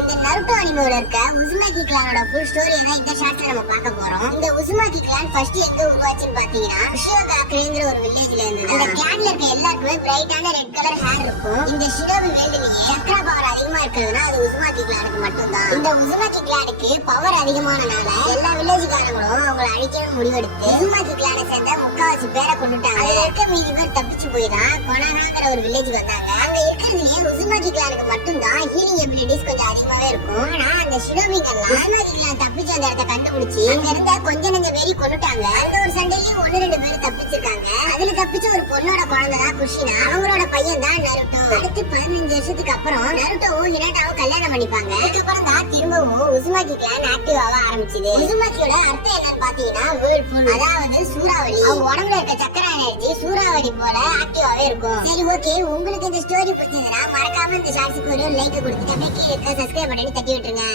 இந்த நருட்டோ அனிமேல இருக்க Uzumaki கிளானோட full story தான் இந்த ஷார்ட்ஸ்ல நம்ம பார்க்க போறோம். இந்த உசுமாகி கிளான் ஃபர்ஸ்ட் எங்க உருவாச்சுன்னு பாத்தீங்கன்னா ஷியோகாக்குங்கிற ஒரு வில்லேஜ்ல இருந்தது. அந்த கிளான்ல இருக்க எல்லாருக்குமே பிரைட்டான ரெட் கலர் ஹேர் இருக்கும். இந்த ஷினோபி வேல்டுலயே சக்ரா பவர் அதிகமா இருக்கிறதுனா அது உசுமாகி கிளானுக்கு மட்டும்தான். இந்த உசுமாகி கிளானுக்கு பவர் அதிகமானனால எல்லா வில்லேஜ்காரங்களும் அவங்களை அழிக்கணும் முடிவெடுத்து உசுமாகி கிளானை சேர்ந்த முக்காவாசி பேரை கொண்டுட்டாங்க. அதுல இருக்க மீதி பேர் தப்பிச்சு போய் தான் கொனானாங்கிற ஒரு வில்லேஜுக்கு வந்தாங்க. அங்க இருக்கிறதுலயே உசுமாகி கிளானுக்கு மட்டும்தான் ஹீலிங் எபிலிட்டிஸ் கொஞ்சம் அதிகமாவே இருக்கும். ஆனா அந்த ஷினோபிகள்லாம் உசுமாகி கிளான் தப்பிச்சு அந்த இடத்த கண்டுபிடிச்சு அங்க இருந்த கொஞ்ச நெஞ்ச பேரி கொண்டுட்டாங்க. அந்த ஒரு சண்டையிலயும் 1-2 பேர் தப்பிச்சிருக்காங்க. அதுல தப்பிச்ச ஒரு பொண்ணோட குழந்தைதான் குஷினா, அவங்களோட பையன் தான் நருட்டோ. அடுத்து 15 வருஷத்துக்கு அப்புறம் நருட்டோவும் ஹினாட்டாவும் கல்யாணம் பண்ணிப்பாங்க. அதுக்கப்புறம் தான் திரும்பவும் உசுமாகி கிளான் ஆக்டிவ் ஆக ஆரம்பிச்சது. உசுமாகியோட அர்த்தம் என்னன்னு பாத்தீங்கன்னா வேர்ல்ஃபுல், அதாவது சூறாவளி. அவங்க உடம்புல இருக்க சக்கர எனர்ஜி சூறாவளி போல ஆக்டிவாவே இருக்கும். சரி, ஓகே, உங்களுக்கு இந்த ஸ்டோரி பிடிச்சதுன்னா மறக்காம இந்த ஷார்ட்ஸ்க்கு ஒரு லைக் கொடுத்துட்டு அப்படியே கீழே சப்ஸ்கிரைப் பண்ணி தட்டி விட்டுருங்க.